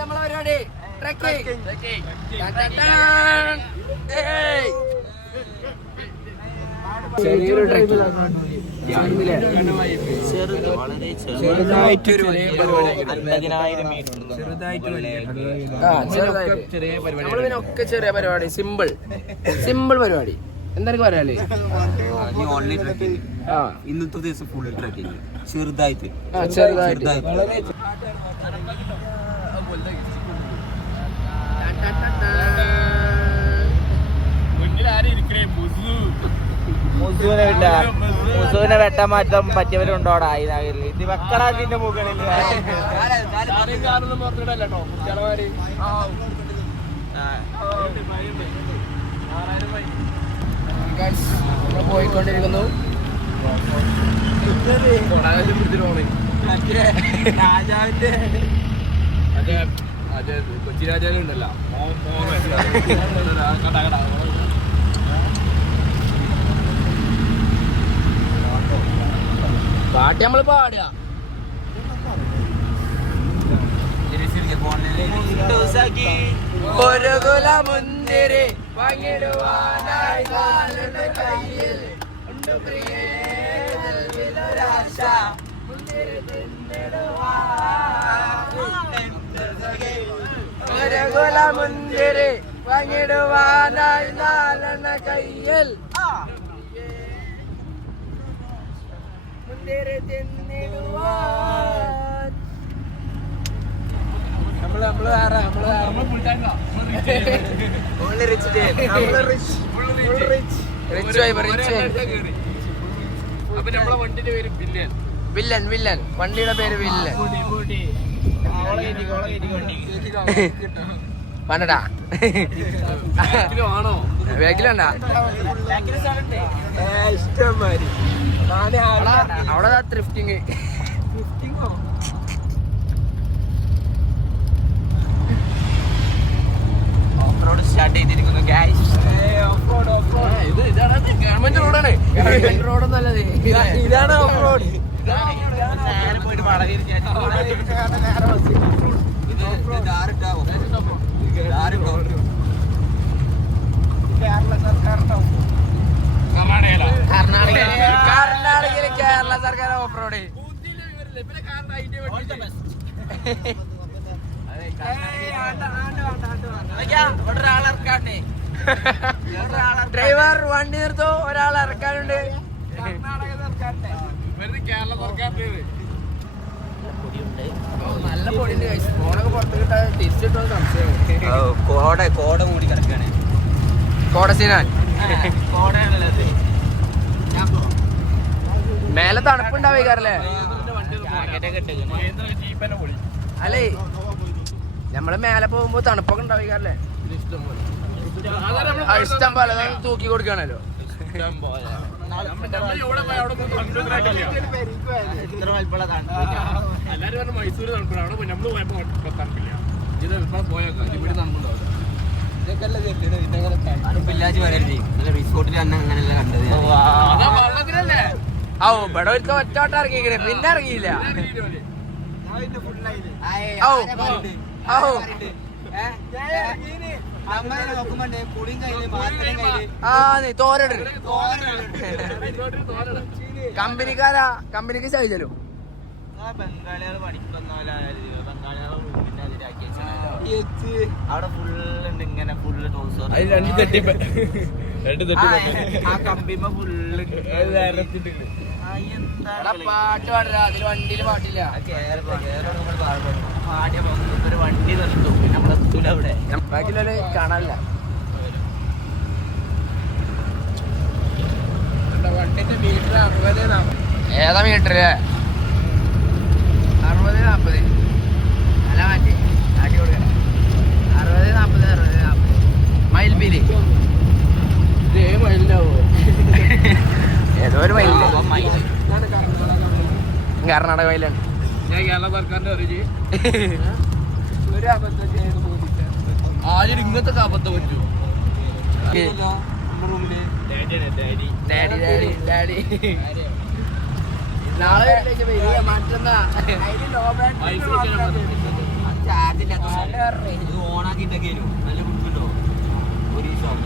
നമ്മളെ പരിപാടി ട്രക്കിംഗ്. ചെറിയൊരു ട്രക്കിംഗ്, ചെറുതായിട്ട് ഒക്കെ ചെറിയ പരിപാടി, സിമ്പിൾ പരിപാടി. എന്തായാലും പറയാല്ലേ, ഇന്നത്തെ ദിവസം ഫുൾ ട്രക്കിംഗ് ചെറുതായിട്ട്. മുസുവിനെ വെട്ടാൻ മാറ്റാൻ പറ്റിയവരുണ്ടോടാ ഈ നഗരിൽ? ഇത് വെക്കടാതിന്റെ മുകളിൽ പോയിക്കൊണ്ടിരിക്കുന്നു. രാജാവിന്റെ കൊച്ചി രാജാവിനും ഉണ്ടല്ലോ. പാട്ട് നമ്മള് പാടുക. ഒരു കുല മുന്തിരി പങ്കിടുവാനായി നാലുണ്ട് കയ്യിൽ ഉണ്ട് പ്രിയേ നൽകിലൊരാശ മുന്തിരി തിന്നിടുവാൻ. ഒരു കുല മുന്തിരി പങ്കിടുവാനായി നാലെണ്ണ കയ്യിൽ മുന്തിരി തിന്നിടുവാൻ. വില്ലൻ വണ്ടിയുടെ പേര് വില്ലൻ. പണ്ടടാ ബാക്കിലുണ്ടാ ഇഷ്ടംമാരി അവിടെ ത്രിഫ്റ്റിങ്. സ്റ്റാർട്ട് ചെയ്തിരിക്കുന്നു ഗൈസ്. ഇതാണ് ഗവൺമെന്റ് റോഡാണ്. ഗവൺമെന്റ് റോഡൊന്നല്ലത്, ഇതാണ് ഓഫ് റോഡ്. നേരെ പോയിട്ട് വളരെ കർണാടകയില് കേരള സർക്കാർ ഓഫ് റോഡ്. ഡ്രൈവർ വണ്ടി നിർത്തോ, ഒരാൾ ഇറക്കാനുണ്ട്. നല്ല പൊടിയുണ്ട്. ഫോണൊക്കെ പുറത്ത് കിട്ടാൻ തിരിച്ചിട്ടോ സംശയം. കോട കൂടി കിടക്കാണ്. കോടസീനാൻ മേലെ തണുപ്പുണ്ടാവേക്കാരല്ലേ? അല്ലേ, നമ്മള് മേലെ പോകുമ്പോ തണുപ്പൊക്കെ ഉണ്ടാവേക്കാരല്ലേ? ഇഷ്ടം പോലെ തൂക്കി കൊടുക്കുകയാണല്ലോ. മൈസൂര് തണുപ്പാണ്. നമ്മള് പോയപ്പോ തണുപ്പില്ല. ഇത് പോയേക്കാം, ഇവിടെ തണുപ്പുണ്ടാവില്ല. വെള്ളത്തിനല്ലേ? ഓ ഇവിടെ ഒരിക്കൽ ഒറ്റോട്ടം ഇറങ്ങിക്കണേ, പിന്നെ ഇറങ്ങിയില്ല. തോരട് കമ്പനിക്ക് ചോദിച്ചല്ലോ. ബംഗാളികൾ പഠിക്കുന്ന അവിടെ ഫുള്ളുണ്ട് ഇങ്ങനെ ഫുള്ള് ആ കമ്പിമ ഫുള്ള് പാട്ട് പാടില്ല, അതിൽ വണ്ടിയില് പാട്ടില്ല. ഒരു വണ്ടി നിർത്തും, പിന്നെ നമ്മളെത്തൂല അവിടെ. ബാക്കിയുള്ളവര് കാണാനില്ല. വണ്ടിന്റെ മീറ്റർ 60-40. ഏതാ മീറ്റർ? 60-40. അല്ല മാറ്റി ആട്ടി കൊടുക്കണം. 60-40 മൈൽ പീല്. മൈലിനാവോ? ഏതോ ഒരു മൈലില്. കർണാടക മൈലാണ്. ഞാൻ കേരള സർക്കാരിന്റെ ഒരു അബദ്ധം ആദ്യം ഇങ്ങനത്തെ അബദ്ധം പറ്റൂ. നാളെ മറ്റന്നാ ഇത് ഓണാക്കിട്ടൊക്കെയായിരുന്നു നല്ല കുടുക്കുണ്ടോ ഒരു ദിവസം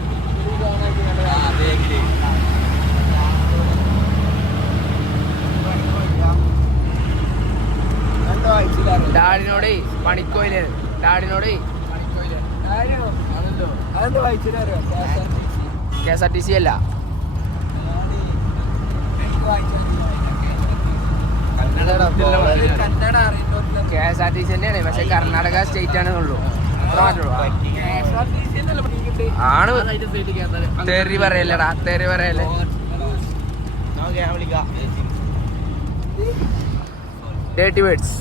ഡാഡിനോട് പണിക്കോയില് ഡാഡിനോട് KSRTC അല്ല KSRTC തന്നെയാണ് പക്ഷെ കർണാടക സ്റ്റേറ്റ് ആണെന്നുള്ളൂ അത്ര മാറ്റുള്ളൂ ആണ് തെറി പറയല്ലടാ തെറി പറയല്ലേ ഡേർട്ടി വേർഡ്സ്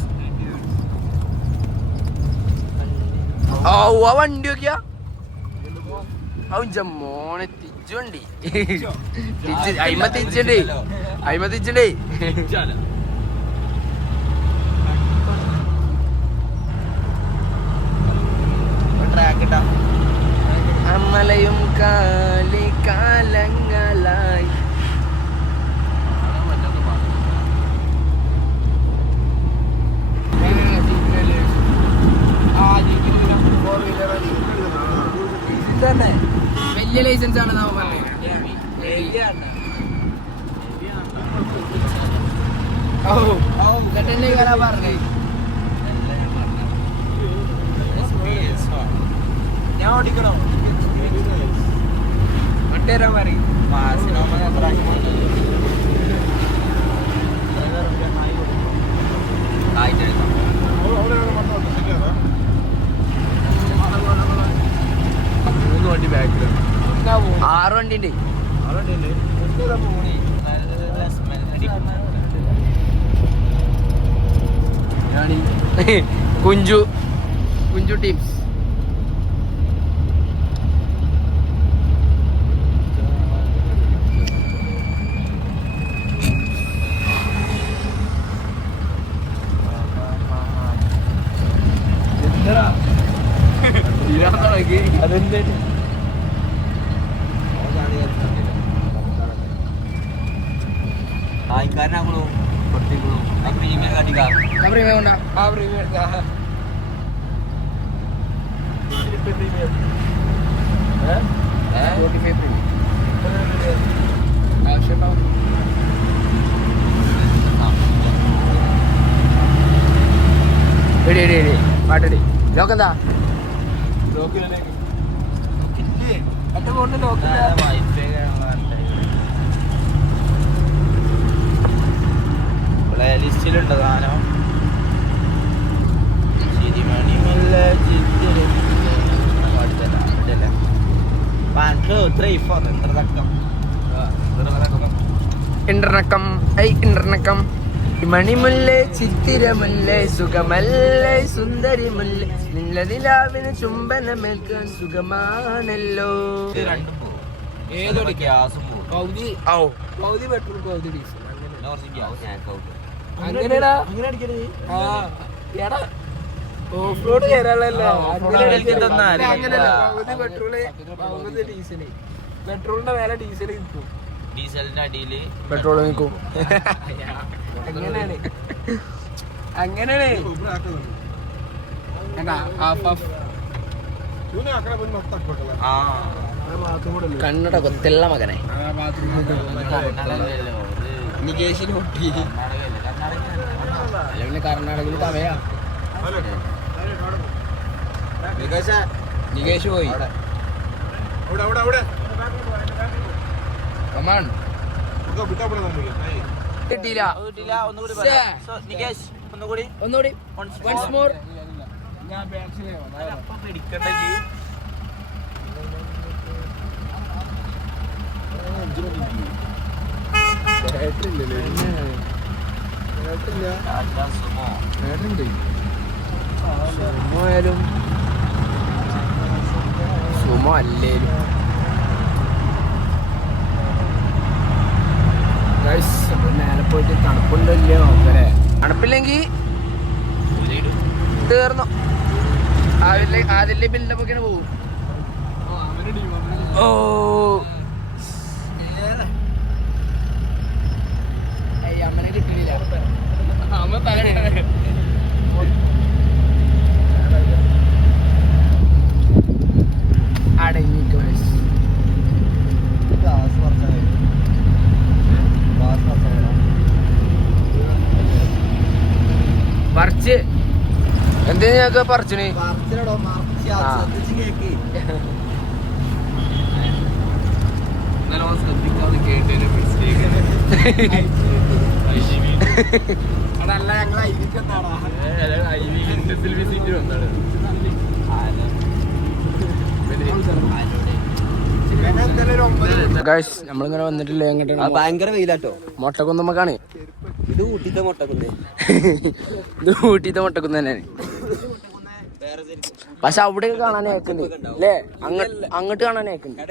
ഓ ആ വണ്ടി നോക്കിയാ മോനെ തിരിച്ചു വണ്ടി അയിമ തിരിച്ചണ്ടേ അമ്മലയും കാലി കാലങ്ങളായി വലിയ ലൈസൻസ് ആണ് നമ്മ പറഞ്ഞേ ഞാൻ ഓടിക്കണോ മറ്റേരാ പറയും മൂന്ന് വണ്ടി ബാക്കിലാണ് 6 വണ്ടി ഉണ്ട് കുഞ്ചു ടീംസ് അതെന്താ ആയിക്കാരനാകുള്ളൂ കൊടുത്തിക്കുള്ളൂ ആ പ്രീമിയം കാട്ടിക്കാ പ്രീമിയം ഉണ്ടാ ആ പ്രീമിയം പാട്ടടി ലോക്കെന്താ ലിസ്റ്റിലുണ്ടോ സാധനം ഇന്റർനക്കം മണിമുല്ലേ ചിത്തിരമുല്ലേ സുഖമല്ലേ സുന്ദരിമുല്ലേ നിലനിലാവിന് ചുംബനമേൽക്കാൻ സുഖമാണല്ലോ ഏതൊരു ഗ്യാസും പൗതി പെട്രോൾ പൗതി ഡീസൽ ഓഫ് റോഡ് കയറാനല്ലോ പെട്രോളിന്റെ വില ഡീസൽ നിൽക്കും ഡീസലിന്റെ അടിയില് പെട്രോൾ നിൽക്കും അങ്ങനെയാണ് കണ്ണട കൊത്തുള്ള മകനെ നികേഷിന് പൊട്ടി അല്ല പിന്നെ കർണാടകയിൽ തവയാ നികേഷ് പോയി കിട്ടിയില്ല ഒന്നുകൂടി വൺസ് മോർ സുമോയാലും സുമോ അല്ലേലും നേരെ പോയിട്ട് തണുപ്പുണ്ടല്ലോ നോക്കല്ലേ തണുപ്പില്ലെങ്കിൽ തീർന്നു ആദ്യത്തെ ബിൽഡപ്പ് ഒക്കെ പോകും ഓ അമ്മനെ കിട്ടിയില്ല അമ്മ തല എന്തേ ഞങ്ങൾക്ക് പറിച്ചിന് ശ്രദ്ധിക്കാതെ കേട്ടതിന് മിസ്റ്റേക്ക് വിസിറ്റ് വന്നാണ് നമ്മളിങ്ങനെ വന്നിട്ടില്ലേ എങ്ങോട്ട് ഭയങ്കര വെയിലാട്ടോ. മുട്ടക്കുന്നുമ്മക്കാണ്. ഇത് ഊട്ടിത്തെ മുട്ടക്കുന്നേ. ഇത് ഊട്ടിത്തെ മുട്ടക്കുന്ന് തന്നെയാണ്. പക്ഷെ അവിടെയൊക്കെ കാണാൻ ഏക്കുന്നുണ്ട് അല്ലേ? അങ്ങോട്ട് കാണാൻ ഏക്കുന്നുണ്ട്.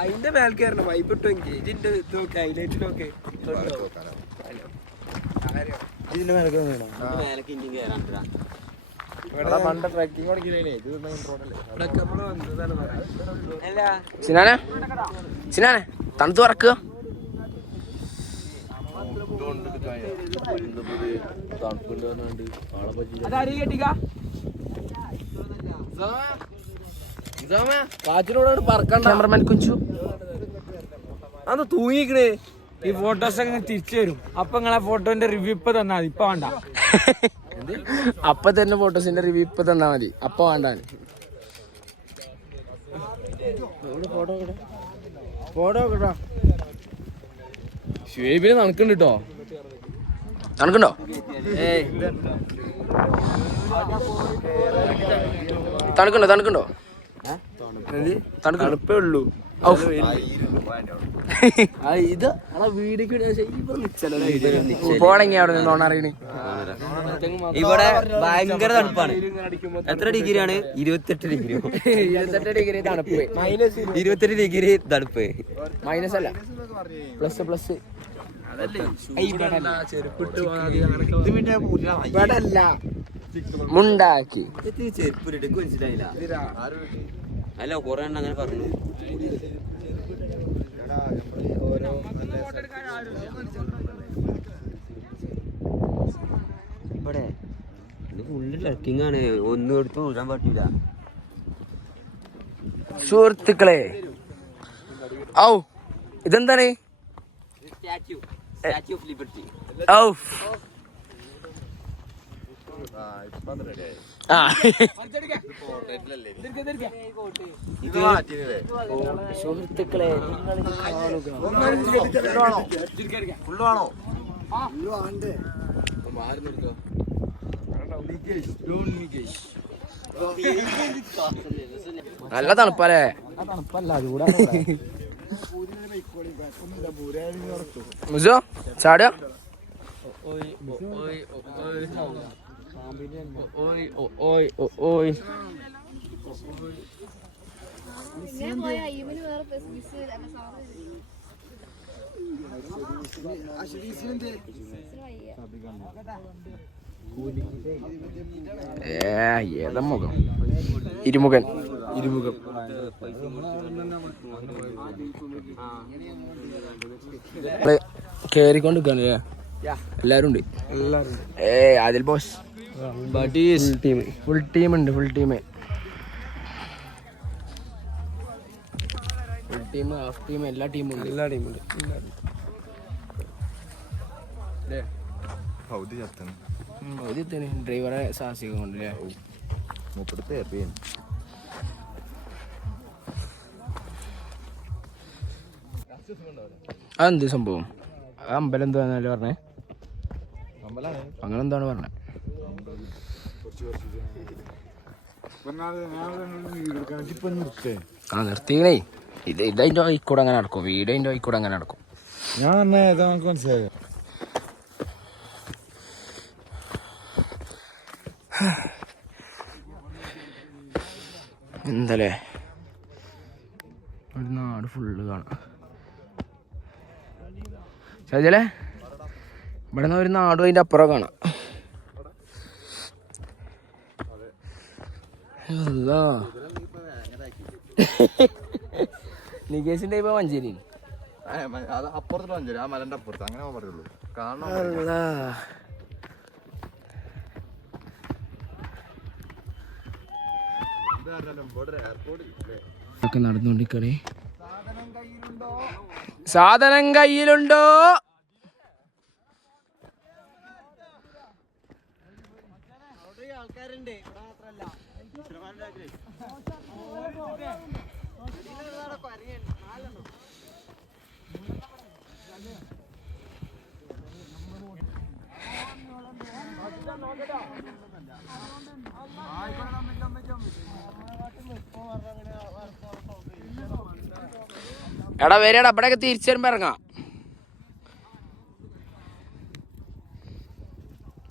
അതിന്റെ മേൽ കയറണം. വൈപ്പിട്ടോ ഇതിന്റെ ഇതൊക്കെ ഹൈലൈറ്റിലൊക്കെ ഇതിന്റെ മേലൊക്കെ മേലക്ക് ഇഞ്ചിൻ കയറാൻ പണ്ട് ട്രക്കിങ് കൊടുക്കില്ലേ? അല്ല സിനാനെ സിനാനെ തണുത്ത് പറക്കുക. കാറ്റിനോട് പറക്കണ്ട. ക്യാമറമാൻ കുഞ്ചു അന്ന് തൂങ്ങിക്കണേ. ഈ ഫോട്ടോസ് ഒക്കെ തിരിച്ചു വരും. അപ്പൊ നിങ്ങളെ ഫോട്ടോന്റെ റിവ്യൂ ഇപ്പൊ തന്നാ മതി. ഇപ്പൊ വേണ്ട. അപ്പൊ തന്നെ ഫോട്ടോസിന്റെ റിവ്യൂ ഇപ്പൊ തന്നാ മതി. അപ്പൊ വേണ്ടാണ്. ഫോട്ടോ കേട്ടോ. ഷുഹൈബിന് തണുക്കുണ്ട് കേട്ടോ. തണുക്കുണ്ടോ? തണുക്കുണ്ടോ? തണുക്കുണ്ടോ? തണുപ്പേ ഉള്ളൂ. ഇത് പോണെങ്കി അവിടെ നിന്ന് ഓണറിയണ്. ഇവിടെ ഭയങ്കര തണുപ്പാണ്. എത്ര ഡിഗ്രിയാണ്? 28 ഡിഗ്രി. 28 ഡിഗ്രി തണുപ്പ്. 28 ഡിഗ്രി തണുപ്പ്. മൈനസ് അല്ല, പ്ലസ് പ്ലസ്. മുണ്ടാക്കി ചെരുപ്പിട്ട് മനസ്സിലായില്ല. അല്ല കൊറേ എണ്ണം അങ്ങനെ പറഞ്ഞു. ഇവിടെ ഇത് ഫുള്ള് ട്രക്കിംഗ് ആണ്. ഒന്നും എടുത്ത് വിടാൻ പറ്റില്ല. സുഹൃത്തുക്കളെ, ഔ ഇതെന്താണ്? Statue of liberty. ഔ സുഹൃത്തുക്കളെ, നല്ല തണുപ്പല്ലേ? മുസോ ചാടുക. ഏതാ മുഖം? ഇരുമുഖൻ. കേറിക്കൊണ്ടിരിക്കാണ്. എല്ലാരും ഉണ്ട്. ആദിൽ ബോസ് ഫുൾ ടീം ഉണ്ട്. ഫുൾ ടീം, ഹാഫ് ടീം, എല്ലാ ടീമും ഉണ്ട്. ഡ്രൈവറെ സാഹസികം കൊണ്ടല്ലേ. അതെന്ത് സംഭവം? അമ്പലം എന്താന്നല്ലേ പറഞ്ഞേ? അങ്ങനെ എന്താണ് പറഞ്ഞത്? നിർത്തിക്കണേ. ഇതിന്റെ വഴിക്കൂടെ അങ്ങനെ നടക്കും. വീഡിയോന്റെ വഴിക്കൂടെ അങ്ങനെ നടക്കും. എന്തല്ലേ ഒരു നാട് ഫുള്ള് കാണാം. ശരിയല്ലേ? ഇവിടെ നിന്ന് ഒരു നാടും അതിൻ്റെ അപ്പുറം കാണാം. നികേഷിന്റെ ഇപ്പൊ മഞ്ചേരി അപ്പുറത്ത് മഞ്ചേരി, ആ മലന്റെ അപ്പുറത്ത്. അങ്ങനെ പറയുള്ളൂ. ഒക്കെ നടന്നുകൊണ്ടിരിക്കണേ. സാധനം കയ്യിലുണ്ടോ? എടാ വരടാ, ഇവിടെയൊക്കെ തിരിച്ചു വരുമ്പോ ഇറങ്ങാം.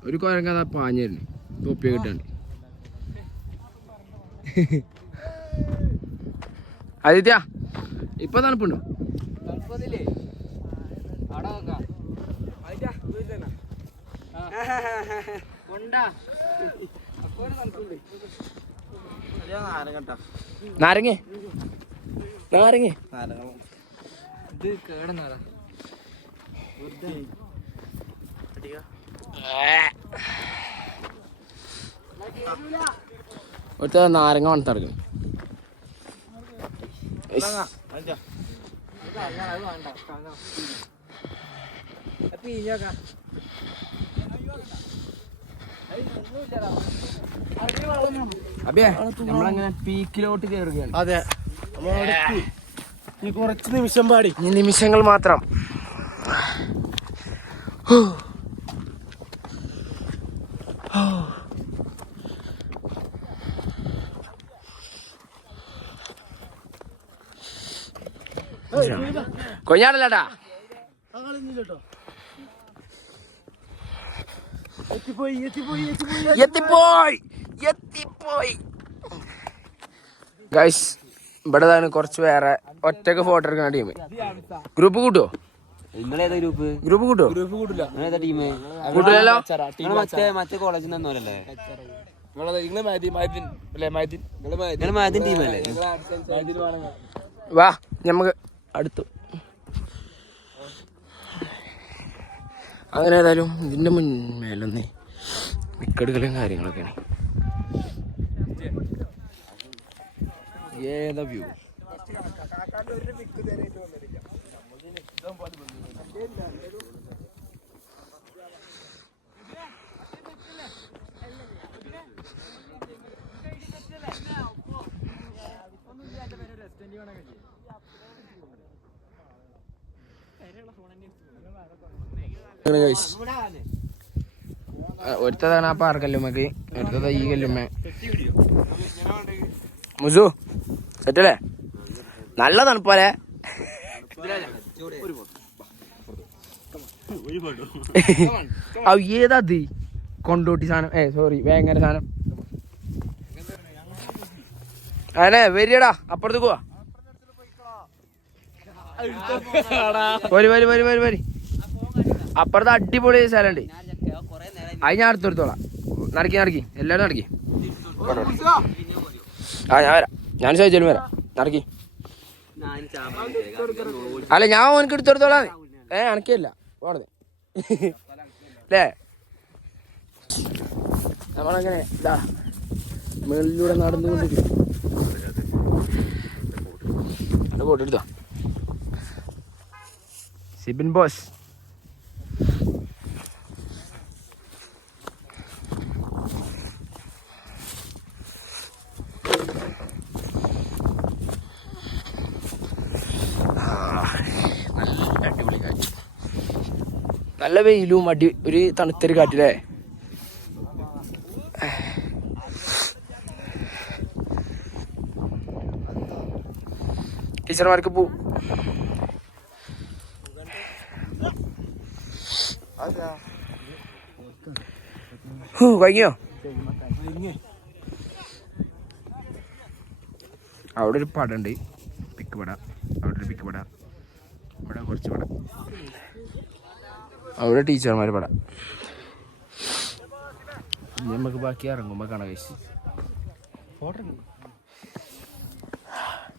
ഒരു കുരങ്ങ പാഞ്ഞിരുന്നു തൊപ്പി കിട്ടാണ്ട്. ആദിത്യ ഇപ്പൊ തണുപ്പുണ്ടോ? നാരങ്ങ നാരങ്ങ ഇത് കേടുന്നാടാ. ഒരു നാരങ്ങ വണത്തിറങ്ങി. അബിയെ നമ്മളങ്ങനെ പീക്കിലോട്ട് കയറുകയാണ്. അതെ, ഈ കുറച്ച് നിമിഷം പാടി, ഇനി നിമിഷങ്ങൾ മാത്രം. കൊഞ്ഞാടല്ലടാ, എത്തിപ്പോയി ഗൈസ്. ഇവിടെ കുറച്ച് വേറെ ഒറ്റക്ക് ഫോട്ടോ എടുക്കുന്ന ടീം. ഗ്രൂപ്പ് കൂട്ടുവോ? ഗ്രൂപ്പ് കൂട്ടോ? കൂട്ടില്ലല്ലോ. മറ്റേ കോളേജിൽ നിന്നോരല്ലേ? വാ നമുക്ക് അടുത്തു. അങ്ങനെ ഏതായാലും ഇതിന്റെ മുൻമേലൊന്നേ മിക്കെടുക്കലും കാര്യങ്ങളൊക്കെയാണ്. ഏതാ വ്യൂ? ഒരുത്തതാണ് ആ പാറക്കല്ലുമ്മക്ക്, ഒരുത്തത് ഈ കല്ലുമ്മ. മുസു സെറ്റല്ലേ? നല്ല തണുപ്പോലെ. ഏതാത് കൊണ്ടോട്ടി സാധനം? സോറി, വേങ്ങര സാധനം. അതെ വരിയടാ, അപ്പുറത്തേക്ക് പോവാ. വരി അപ്പുറത്ത് അടിപൊളി സ്ഥലമുണ്ട്. അത് ഞാൻ അടുത്തെടുത്തോളാം. നടക്കി എല്ലാവരും നടക്കി. ആ ഞാൻ വരാം, ഞാൻ ചോദിച്ചാലും വരാം. നടക്കി. അല്ല ഞാൻ ഓനക്ക് എടുത്തെടുത്തോളാം. അനക്കല്ല പോണത് അല്ലേ? നമ്മളങ്ങനെ ഇതാ മേളിലൂടെ നടന്നുകൊണ്ടിരിക്കും. അത് ഫോട്ടോ എടുത്തോ സിബിൻ ബോസ്. നല്ല അടിപൊളി കാറ്റ്, നല്ല വെയിലും ഒരു തണുത്തൊരു കാറ്റില്ലേ? ടീച്ചർമാർക്ക് പോവും. കഴിഞ്ഞോ? അവിടെ ഒരു പടമുണ്ട്, പിക്ക് പട. അവിടെ ഒരു പിക്ക് പട, ഇവിടെ കുറച്ച് പടം, അവിടെ ടീച്ചർമാർ പടം. നമുക്ക് ബാക്കി ഇറങ്ങുമ്പോ കാണാൻ കഴിച്ചു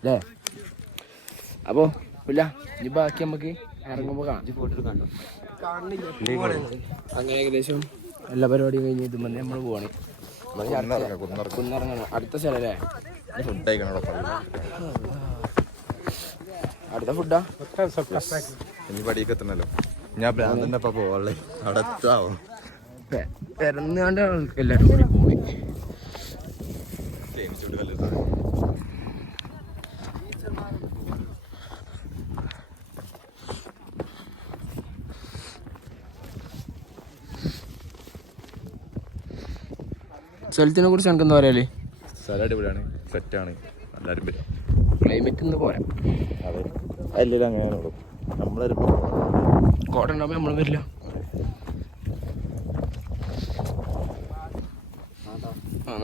അല്ലേ? അപ്പോ ഇല്ല, ഇനി ബാക്കി നമുക്ക് ഇറങ്ങുമ്പോ കാണാം. അങ്ങനെ ഏകദേശം എല്ലാ പരിപാടിയും കഴിഞ്ഞ് ഇത് മതി നമ്മൾ പോവാണ്. കുന്നിറങ്ങണം. അടുത്ത സ്ഥലം അല്ലേ? അടുത്ത ഫുഡാ ഇനി പടിയൊക്കെ എത്തണല്ലോ ഞാൻ ഭ്രാന്തന്നെ ഇപ്പൊ പോവാളേ അവിടെ എത്താവോ പിറന്നാണ്ട് എല്ലാരും കൂടി പോണി. സ്ഥലത്തിനെ കുറിച്ച് എനിക്ക് എന്താ പറയാ? സ്ഥലം അടിപൊളിയാണ്, സെറ്റാണ്, എല്ലാവരും വരും. ക്ലൈമറ്റ് ഒന്ന് പോരാ. അതെ അല്ലെങ്കിലും അങ്ങനെയാണുള്ളൂ. നമ്മളൊരു കോട ഉണ്ടാവുമ്പോ നമ്മള് വരില്ല.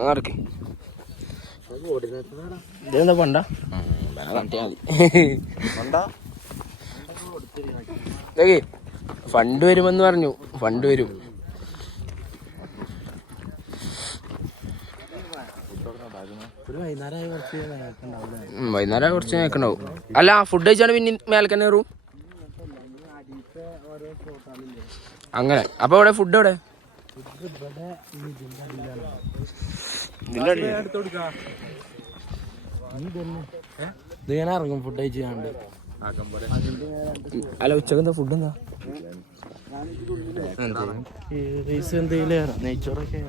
നടക്കേ ഇതെന്താ പണ്ട ഫണ്ട് വരുമെന്ന് പറഞ്ഞു. ഫണ്ട് വരും. വൈകുന്നേരം കുറച്ച് മേക്കുണ്ടാവും. അല്ല ഫുഡ് കഴിച്ചാണ് പിന്നെ മേൽക്കന്നെ കയറും അങ്ങനെ. അപ്പൊ ഇവിടെ ഫുഡ് എവിടെ? ഇതിങ്ങനെ ഇറങ്ങും ഫുഡ് കഴിച്ചാണ്ട്. അല്ല ഉച്ചക്ക് എന്താ ഫുഡ്? എന്താ നെയ്ച്ചോറൊക്കെ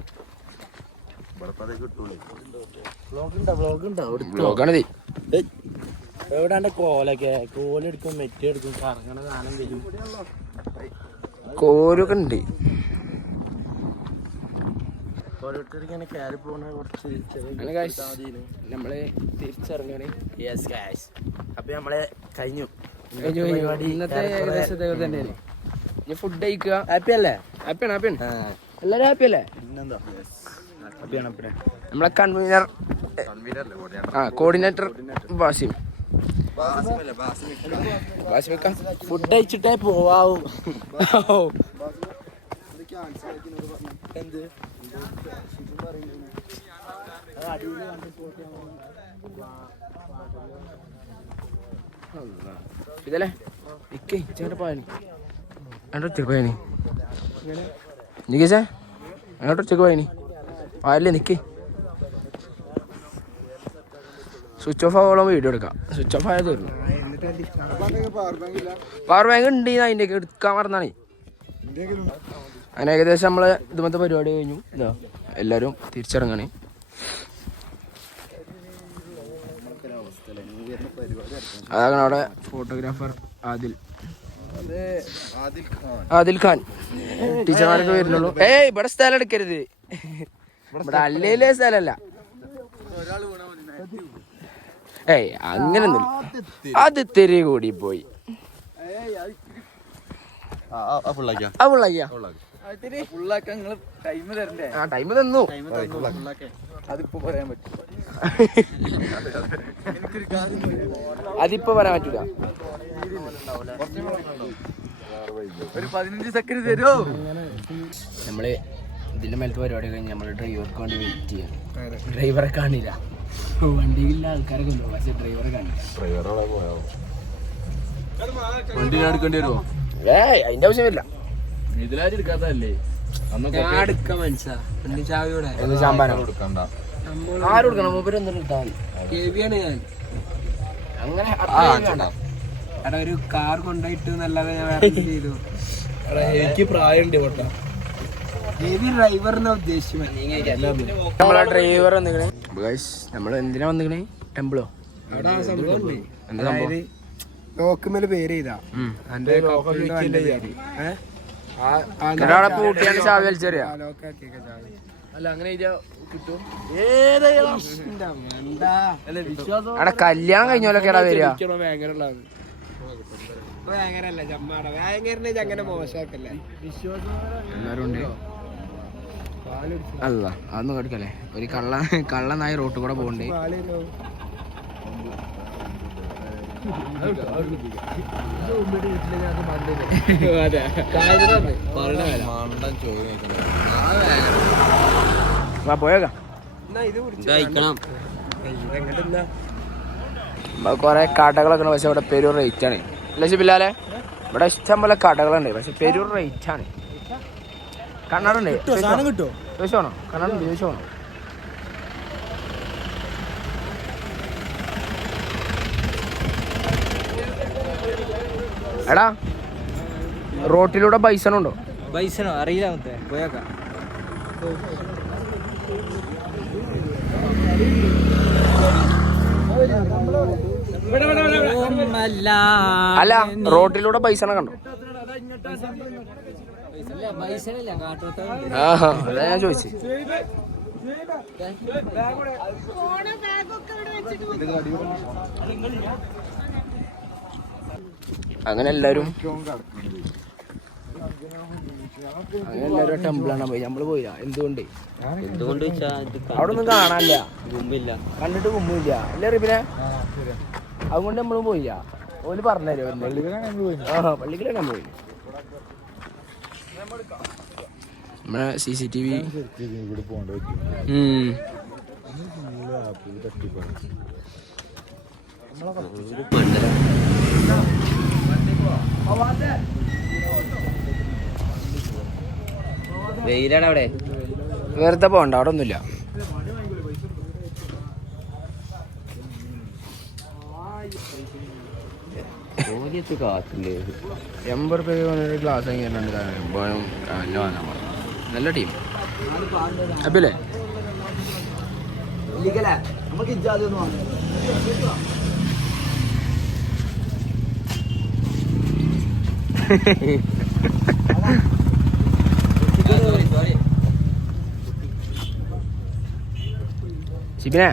എവിടാണ്ട് കോലൊക്കെ കോലെടുക്കും, മെറ്റെടുക്കും, കറങ്ങണ സാധനം വരും. കോലൊക്കെ ഉണ്ട്. നമ്മള് തിരിച്ചിറങ്ങാണ്. അപ്പൊ നമ്മളെ കഴിഞ്ഞു ഇന്നത്തെ തന്നെയാണ്. ഫുഡ് കഴിക്കുക. ഹാപ്പി അല്ലേ? ഹാപ്പിയാണ്, ഹാപ്പിയാണ്. എല്ലാരും ഹാപ്പി അല്ലേ? നമ്മളെ കൺവീനർ കോർഡിനേറ്റർ ബാസിം. ഫുഡ് കഴിച്ചിട്ടേ പോവാവും. ഇതല്ലേ ഇക്കേ ചേട്ടാ പോയാനി അങ്ങോട്ട് പോയാനി നിക്കേശേ അങ്ങോട്ട് ഉച്ചക്ക് പോയാനി പായല്ലേ നിക്കേ. സ്വിച്ച് ഓഫ് ആവോളം വീഡിയോ എടുക്കാം. സ്വിച്ച് ഓഫ് ആയത് തരുന്നു. പവർ ബാങ്ക് ഉണ്ട്. അതിൻ്റെ ഒക്കെ എടുക്കാൻ മറന്നാണേ. അങ്ങനെ ഏകദേശം നമ്മള് ഇതുമത്തെ പരിപാടി കഴിഞ്ഞു. ഇതാ എല്ലാരും തിരിച്ചിറങ്ങണേ. അതാണ് അവിടെ ഫോട്ടോഗ്രാഫർ ആദിൽ ഖാൻ. ടീച്ചർമാരൊക്കെ വരുന്നുള്ളൂ. ഇവിടെ സ്ഥലം എടുക്കരുത്. ഇവിടെ അല്ലേ സ്ഥലമല്ല. അങ്ങനൊന്നുമില്ല. അത് തെരി കൂടി പോയി. ടൈം തന്നു. അതിപ്പോ പറയാൻ പറ്റില്ല. അതിപ്പോ പറയാൻ പറ്റൂല. ഒരു 15 സെക്കൻഡ് തരുമോ? നമ്മള് ഇതിന്റെ മേലത്തെ പരിപാടി കഴിഞ്ഞ് നമ്മള് ഡ്രൈവർക്ക് വേണ്ടി വെയിറ്റ് ചെയ്യാം. ഡ്രൈവറെ കാണില്ല. വണ്ടിയില്ല ആൾക്കാരെ കൊണ്ടുപോകും. പക്ഷെ ഡ്രൈവറെ കാണില്ല. വണ്ടി ഞാൻ എടുക്കേണ്ടി വരുമോ? അതിന്റെ ആവശ്യമില്ല. ഇതിലാരും എടുക്കാത്തല്ലേ? എടുക്കാം മനസ്സാ. ചാവിയോടെ ആരും കൊടുക്കണം. മൂപ്പര് ഒന്നും ഇട്ടാ മതി. കേവിയാണ് ഞാൻ. അങ്ങനെ എടാ ഒരു കാർ കൊണ്ടുപോയിട്ട് നല്ലത് ഞാൻ വേറെ ചെയ്തു. എനിക്ക് പ്രായമുണ്ട് കേട്ടോ. ഡ്രൈവറിനെ ഉദ്ദേശിച്ചു. നമ്മളെ ഡ്രൈവർ വന്നിക്കണേ. നമ്മൾ എന്തിനാ വന്നിക്കണേ? ടെമ്പിളോ? എന്താ ലോക്കുമേല് പേര് ചെയ്താ പൂട്ടിയാണ് ചാവി വലിച്ചറിയാ. അല്ല അങ്ങനെ കിട്ടും. അവിടെ കല്യാണം കഴിഞ്ഞോലൊക്കെ വരിക. എല്ലാരും ഉണ്ട്. അല്ല അതൊന്നും കേൾക്കല്ലേ. ഒരു കള്ളനായി റോട്ടിൽ കൂടെ പോകണ്ടേ. പോയേക്കാം. കൊറേ കടകളൊക്കെ ഉണ്ട്. പക്ഷെ ഇവിടെ പെരൂർ റേറ്റ് ആണ്. അല്ലേ പിന്നാലെ ഇവിടെ ഇഷ്ടം പോലെ കടകളുണ്ട്. പക്ഷെ പെരൂർ റേറ്റ് ആണ്. കണ്ണാടുണ്ട്. ചോദിച്ചോണോ? കണ്ണാടുണ്ട്. ചോദിച്ചോണോ? എടാ റോട്ടിലൂടെ ബൈസണുണ്ടോ? ബൈസനോ അറിയില്ല മറ്റേ പോയേക്കാം. അല്ല റോട്ടിലൂടെ ബൈസണ കണ്ടോ? ആഹാ അതാ ഞാൻ ചോദിച്ചു. അങ്ങനെ എല്ലാരും ടെമ്പിളാണ് പോയി. നമ്മള് പോയില്ല. എന്തുകൊണ്ട് അവിടെ ഒന്നും കാണാനില്ല, കണ്ടിട്ട് കുമ്പില്ല അല്ലേ റിബിനെ? അതുകൊണ്ട് നമ്മളും പോയില്ല. ഓല് പറഞ്ഞുതരോ? പള്ളിക്കലാണ് നമ്മൾ പോയി. നമ്മളെ CCTV വെയിലാണ് അവിടെ. വെറുതെ പോകണ്ട, അവിടെ ഒന്നുമില്ല. ₹80 ഗ്ലാസ് വാങ്ങിയിട്ടുണ്ട്. നല്ല ടീം അപ്പല്ലേ? സിബിനെ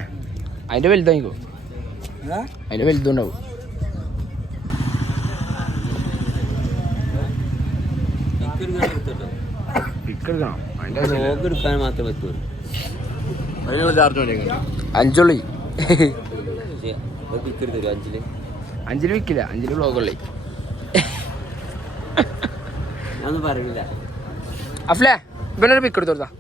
അതിന്റെ വലുതായിക്കോ, അതിന്റെ വലുതുണ്ടാവും. പിക്കെടുക്കണം, എടുക്കാൻ മാത്രമേ പറ്റൂ. അതിനുള്ള ചാർജ് മതി. 5 ഉള്ളി തരും 5 വിൽക്കില്ല. 5 ബ്ലോഗുള്ളി. ഞാനൊന്നും പറയില്ല. അഫ്ലേ ഇവനൊരു പിക്ക് എടുത്ത് കൊടുത്താ.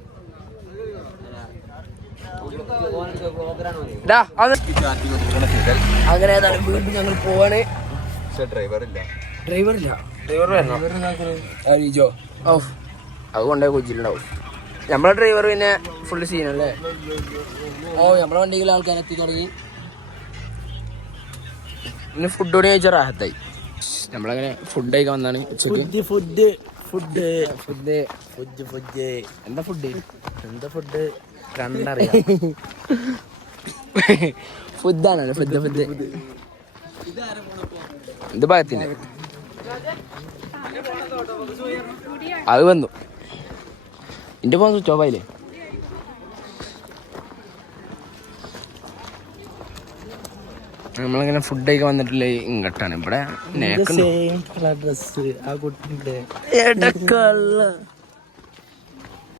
അങ്ങനെ വീണ്ടും ഞങ്ങൾ പോവാണ്. ഡ്രൈവർ വരണോ? ഓ അത് കൊണ്ടേ കൊച്ചിട്ടുണ്ടാവും. നമ്മളെ ഡ്രൈവർ പിന്നെ ഫുള്ള് സീനല്ലേ. ഓ നമ്മളെ വണ്ടിയിൽ ആൾക്കാർ എത്തി തുടങ്ങി. ഇന്ന് ഫുഡ് കൂടി കഴിച്ചാൽ റാഹത്തായി. നമ്മളങ്ങനെ ഫുഡ് കഴിക്കാൻ വന്നാണ്. എന്താ ഫുഡ് കണ്ടറിയാം. ഫുഡാണല്ലോ ഫുഡ്. ഇത് ഭാഗത്തിന്റെ അത് വന്നു. എന്റെ ഫോൺ സ്വിച്ച് ഓഫ് ആയില്ലേ? നമ്മളങ്ങനെ ഫുഡ് കഴിക്കാൻ വന്നിട്ടില്ലേ ഇങ്ങോട്ടാണ്. ഇവിടെ